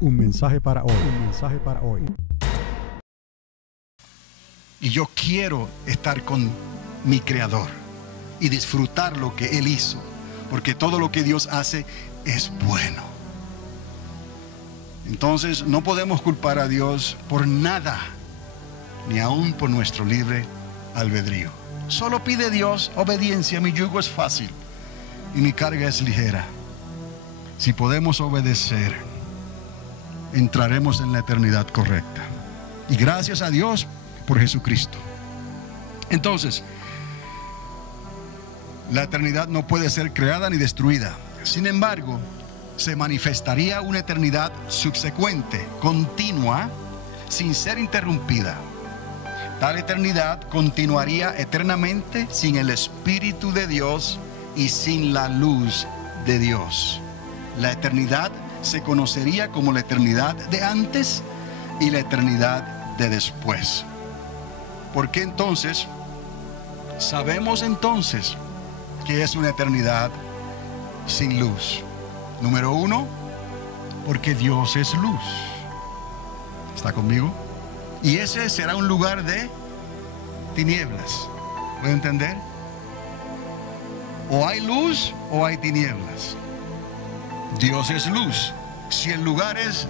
Un mensaje para hoy. Un mensaje para hoy. Y yo quiero estar con mi Creador y disfrutar lo que Él hizo, porque todo lo que Dios hace es bueno. Entonces no podemos culpar a Dios por nada, ni aún por nuestro libre albedrío. Solo pide Dios obediencia. Mi yugo es fácil y mi carga es ligera. Si podemos obedecer, entraremos en la eternidad correcta. Y gracias a Dios por Jesucristo. Entonces, la eternidad no puede ser creada ni destruida. Sin embargo, se manifestaría una eternidad subsecuente, continua, sin ser interrumpida. Tal eternidad continuaría eternamente sin el Espíritu de Dios y sin la luz de Dios. La eternidad se conocería como la eternidad de antes y la eternidad de después. ¿Por qué entonces? Sabemos entonces que es una eternidad sin luz. Número uno, porque Dios es luz. ¿Está conmigo? Y ese será un lugar de tinieblas. ¿Puede entender? O hay luz o hay tinieblas. Dios es luz. Si el lugar es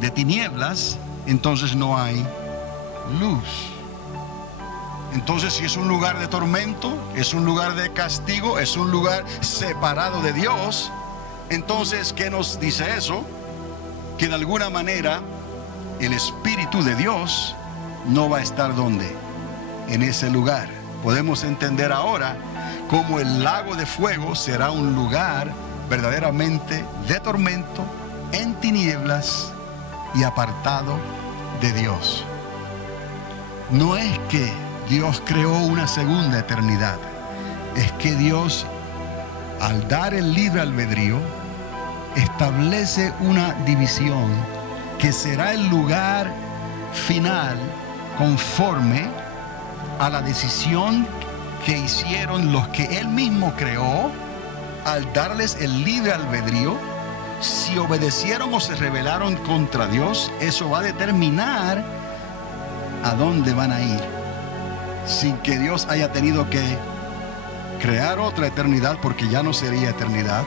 de tinieblas, entonces no hay luz. Entonces, si es un lugar de tormento, es un lugar de castigo, es un lugar separado de Dios, entonces, ¿qué nos dice eso? Que de alguna manera el Espíritu de Dios no va a estar ¿dónde? En ese lugar. Podemos entender ahora cómo el lago de fuego será un lugar verdaderamente de tormento, en tinieblas y apartado de Dios. No es que Dios creó una segunda eternidad, es que Dios, al dar el libre albedrío, establece una división que será el lugar final conforme a la decisión que hicieron los que Él mismo creó al darles el libre albedrío. Si obedecieron o se rebelaron contra Dios, eso va a determinar a dónde van a ir, sin que Dios haya tenido que crear otra eternidad, porque ya no sería eternidad,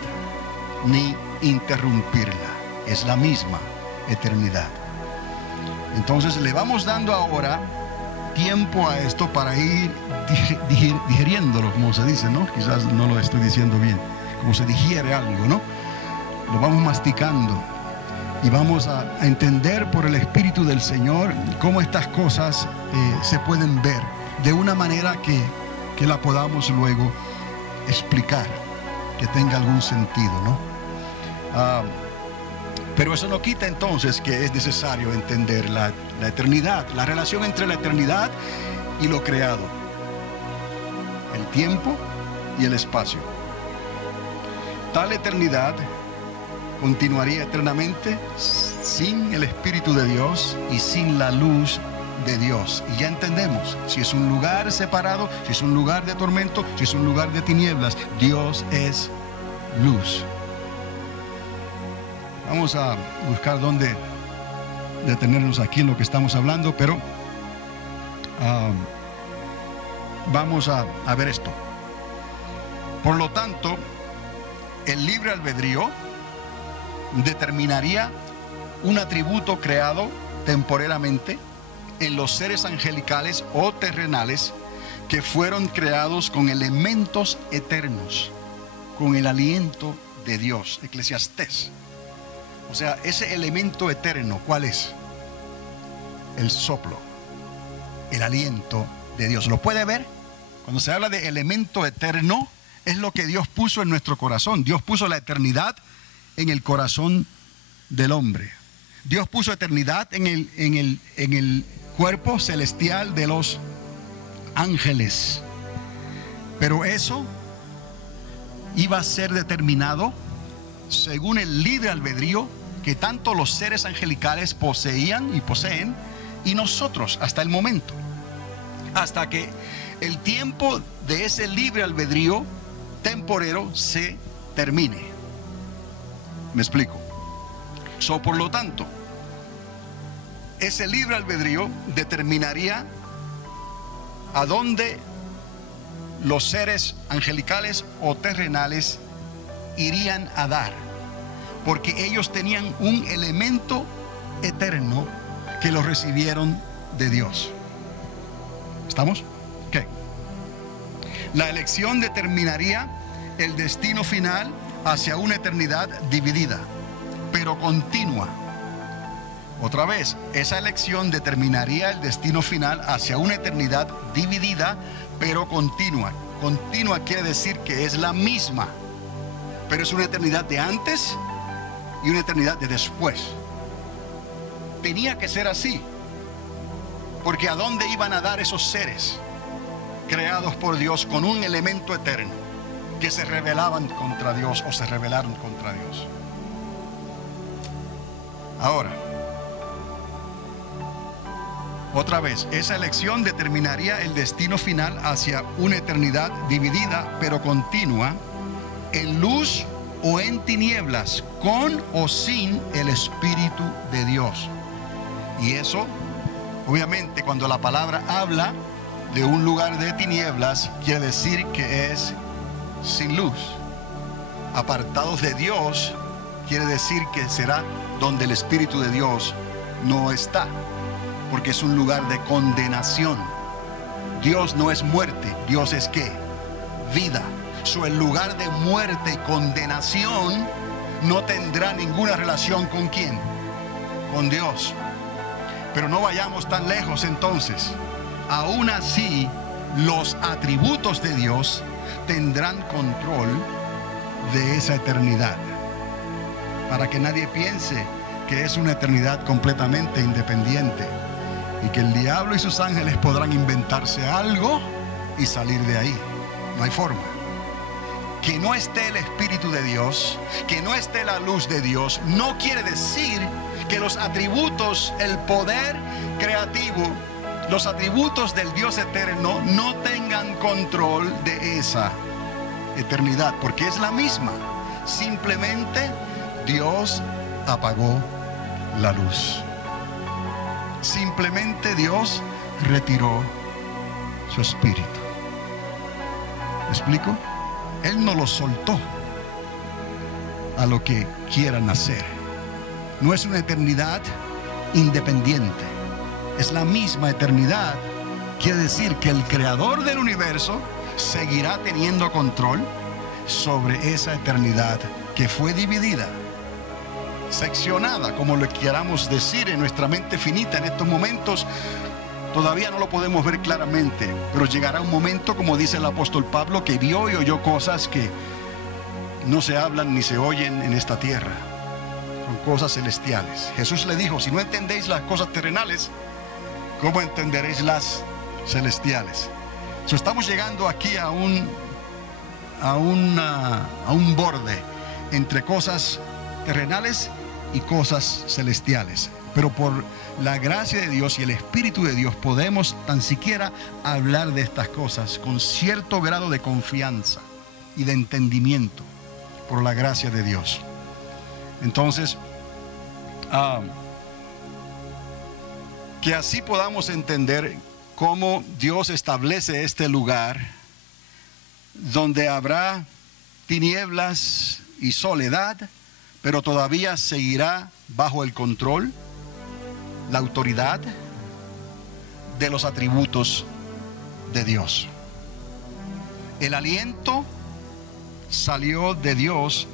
ni interrumpirla. Es la misma eternidad. Entonces le vamos dando ahora tiempo a esto para ir digiriéndolo, como se dice, ¿no? Quizás no lo estoy diciendo bien, como se digiere algo, ¿no? Lo vamos masticando y vamos a entender por el Espíritu del Señor cómo estas cosas se pueden ver de una manera que la podamos luego explicar, que tenga algún sentido, ¿no? Pero eso no quita entonces que es necesario entender la eternidad, la relación entre la eternidad y lo creado, el tiempo y el espacio. Tal eternidad continuaría eternamente sin el Espíritu de Dios y sin la luz de Dios. Y ya entendemos, si es un lugar separado, si es un lugar de tormento, si es un lugar de tinieblas, Dios es luz. Vamos a buscar dónde detenernos aquí en lo que estamos hablando, pero vamos a ver esto. Por lo tanto, el libre albedrío determinaría un atributo creado temporalmente en los seres angelicales o terrenales que fueron creados con elementos eternos, con el aliento de Dios. Eclesiastés. O sea, ese elemento eterno, ¿cuál es? El soplo, el aliento de Dios. ¿Lo puede ver? Cuando se habla de elemento eterno, es lo que Dios puso en nuestro corazón. Dios puso la eternidad en el corazón del hombre. Dios puso eternidad en el cuerpo celestial de los ángeles. Pero eso iba a ser determinado según el libre albedrío que tanto los seres angelicales poseían y poseen, y nosotros hasta el momento, hasta que el tiempo de ese libre albedrío temporero se termine. Me explico. Por lo tanto, ese libre albedrío determinaría a dónde los seres angelicales o terrenales irían a dar, porque ellos tenían un elemento eterno que los recibieron de Dios. ¿Estamos? ¿Qué? La elección determinaría el destino final hacia una eternidad dividida, pero continua. Otra vez, esa elección determinaría el destino final hacia una eternidad dividida, pero continua. Continua quiere decir que es la misma, pero es una eternidad de antes y una eternidad de después. Tenía que ser así, porque ¿a dónde iban a dar esos seres creados por Dios con un elemento eterno que se rebelaban contra Dios o se rebelaron contra Dios? Ahora, otra vez, esa elección determinaría el destino final hacia una eternidad dividida pero continua, en luz o en tinieblas, con o sin el Espíritu de Dios. Y eso, obviamente, cuando la palabra habla de un lugar de tinieblas, quiere decir que es sin luz. Apartados de Dios, quiere decir que será donde el Espíritu de Dios no está, porque es un lugar de condenación. Dios no es muerte, Dios es ¿qué? Vida. El lugar de muerte y condenación no tendrá ninguna relación ¿con quién? Con Dios. Pero no vayamos tan lejos entonces. Aún así, los atributos de Dios tendrán control de esa eternidad, para que nadie piense que es una eternidad completamente independiente y que el diablo y sus ángeles podrán inventarse algo y salir de ahí. No hay forma. Que no esté el Espíritu de Dios, que no esté la luz de Dios, no quiere decir que los atributos, el poder creativo, los atributos del Dios eterno no tengan control de esa eternidad, porque es la misma. Simplemente Dios apagó la luz. Simplemente Dios retiró su espíritu. ¿Me explico? Él no lo soltó a lo que quieran hacer. No es una eternidad independiente, es la misma eternidad. Quiere decir que el creador del universo seguirá teniendo control sobre esa eternidad que fue dividida, seccionada, como lo queramos decir en nuestra mente finita en estos momentos. Todavía no lo podemos ver claramente, pero llegará un momento, como dice el apóstol Pablo, que vio y oyó cosas que no se hablan ni se oyen en esta tierra. Son cosas celestiales. Jesús le dijo: si no entendéis las cosas terrenales, ¿cómo entenderéis las celestiales? Estamos llegando aquí a un borde entre cosas terrenales y cosas celestiales. Pero por la gracia de Dios y el Espíritu de Dios podemos tan siquiera hablar de estas cosas con cierto grado de confianza y de entendimiento por la gracia de Dios. Entonces, que así podamos entender cómo Dios establece este lugar donde habrá tinieblas y soledad, pero todavía seguirá bajo el control, la autoridad de los atributos de Dios. El aliento salió de Dios,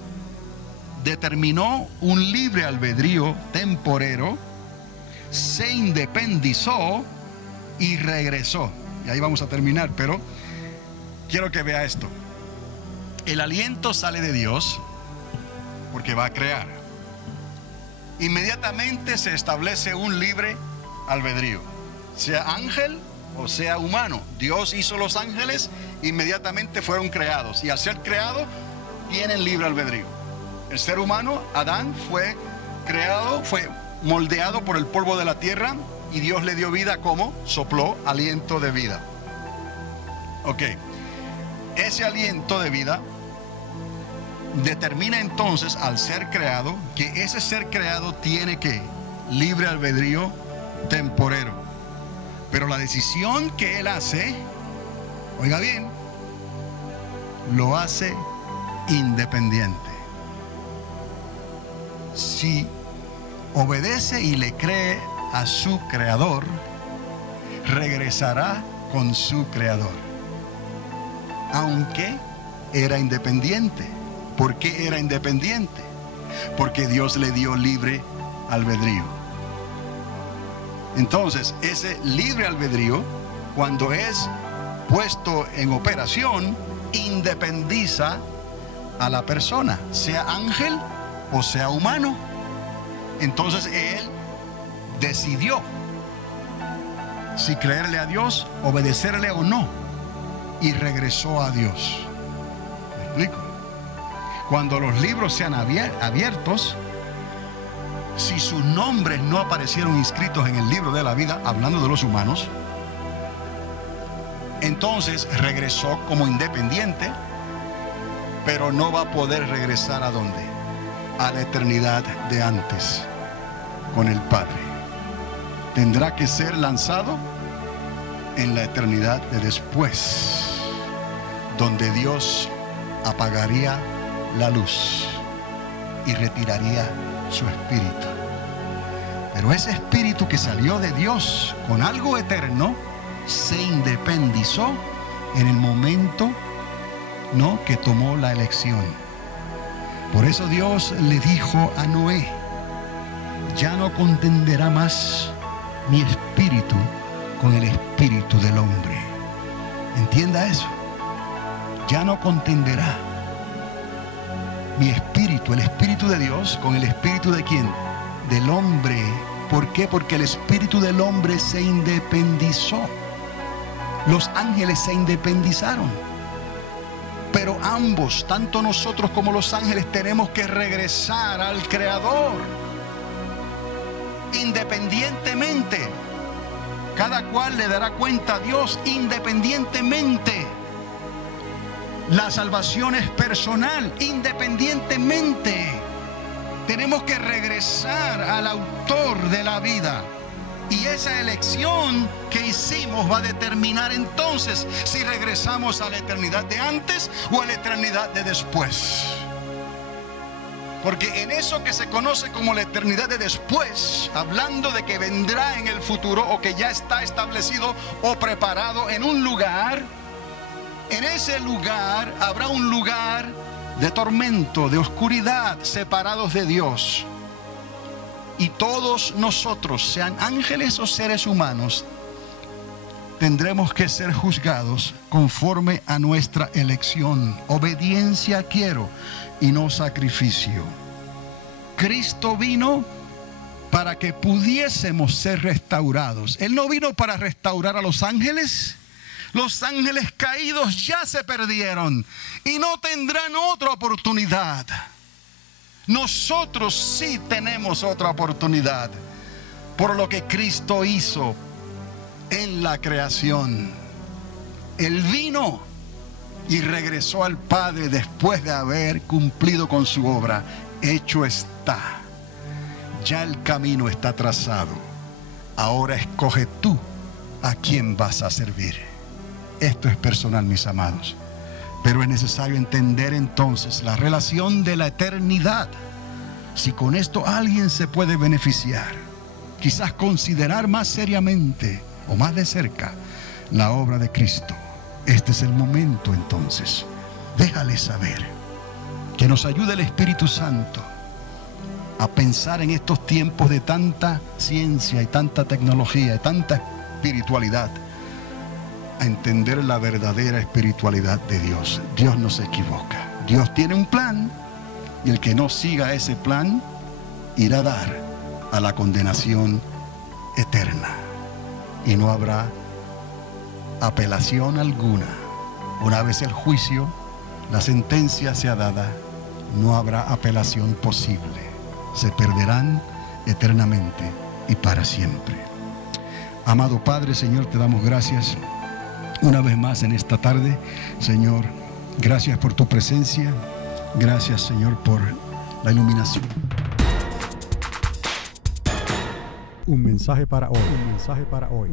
determinó un libre albedrío temporero, se independizó y regresó. Y ahí vamos a terminar, pero quiero que vea esto. El aliento sale de Dios porque va a crear. Inmediatamente se establece un libre albedrío, sea ángel o sea humano. Dios hizo los ángeles, inmediatamente fueron creados, y al ser creados tienen libre albedrío. El ser humano, Adán, fue creado, fue moldeado por el polvo de la tierra, y Dios le dio vida. ¿Cómo? Sopló aliento de vida. Ok, ese aliento de vida determina entonces al ser creado que ese ser creado tiene que libre albedrío temporero. Pero la decisión que él hace, oiga bien, lo hace independiente. Si obedece y le cree a su creador, regresará con su creador. Aunque era independiente. ¿Por qué era independiente? Porque Dios le dio libre albedrío. Entonces, ese libre albedrío, cuando es puesto en operación, independiza a la persona, sea ángel o sea humano. Entonces él decidió si creerle a Dios, obedecerle o no, y regresó a Dios. ¿Me explico? Cuando los libros sean abiertos, si sus nombres no aparecieron inscritos en el libro de la vida, hablando de los humanos, entonces regresó como independiente, pero no va a poder regresar ¿a dónde? A la eternidad de antes, con el Padre. Tendrá que ser lanzado en la eternidad de después, donde Dios apagaría la luz y retiraría su espíritu. Pero ese espíritu que salió de Dios con algo eterno se independizó en el momento, ¿no?, que tomó la elección. Por eso Dios le dijo a Noé: ya no contenderá más mi espíritu con el espíritu del hombre. Entienda eso. Ya no contenderá mi espíritu, el espíritu de Dios, con el espíritu de ¿quién? Del hombre. ¿Por qué? Porque el espíritu del hombre se independizó. Los ángeles se independizaron. Pero ambos, tanto nosotros como los ángeles, tenemos que regresar al Creador. Independientemente. Cada cual le dará cuenta a Dios independientemente. La salvación es personal, independientemente. Tenemos que regresar al autor de la vida. Y esa elección que hicimos va a determinar entonces si regresamos a la eternidad de antes o a la eternidad de después. Porque en eso que se conoce como la eternidad de después, hablando de que vendrá en el futuro o que ya está establecido o preparado en un lugar, en ese lugar habrá un lugar de tormento, de oscuridad, separados de Dios. Y todos nosotros, sean ángeles o seres humanos, tendremos que ser juzgados conforme a nuestra elección. Obediencia quiero y no sacrificio. Cristo vino para que pudiésemos ser restaurados. Él no vino para restaurar a los ángeles. Los ángeles caídos ya se perdieron y no tendrán otra oportunidad. Nosotros sí tenemos otra oportunidad por lo que Cristo hizo en la creación. Él vino y regresó al Padre después de haber cumplido con su obra. Hecho está. Ya el camino está trazado. Ahora escoge tú a quién vas a servir. Esto es personal, mis amados. Pero es necesario entender entonces la relación de la eternidad. Si con esto alguien se puede beneficiar, quizás considerar más seriamente o más de cerca la obra de Cristo. Este es el momento entonces. Déjale saber. Que nos ayude el Espíritu Santo a pensar en estos tiempos de tanta ciencia y tanta tecnología y tanta espiritualidad, a entender la verdadera espiritualidad de Dios. Dios no se equivoca. Dios tiene un plan y el que no siga ese plan irá a dar a la condenación eterna y no habrá apelación alguna. Una vez el juicio, la sentencia sea dada, no habrá apelación posible. Se perderán eternamente y para siempre. Amado Padre, Señor, te damos gracias una vez más en esta tarde. Señor, gracias por tu presencia. Gracias, Señor, por la iluminación. Un mensaje para hoy. Un mensaje para hoy.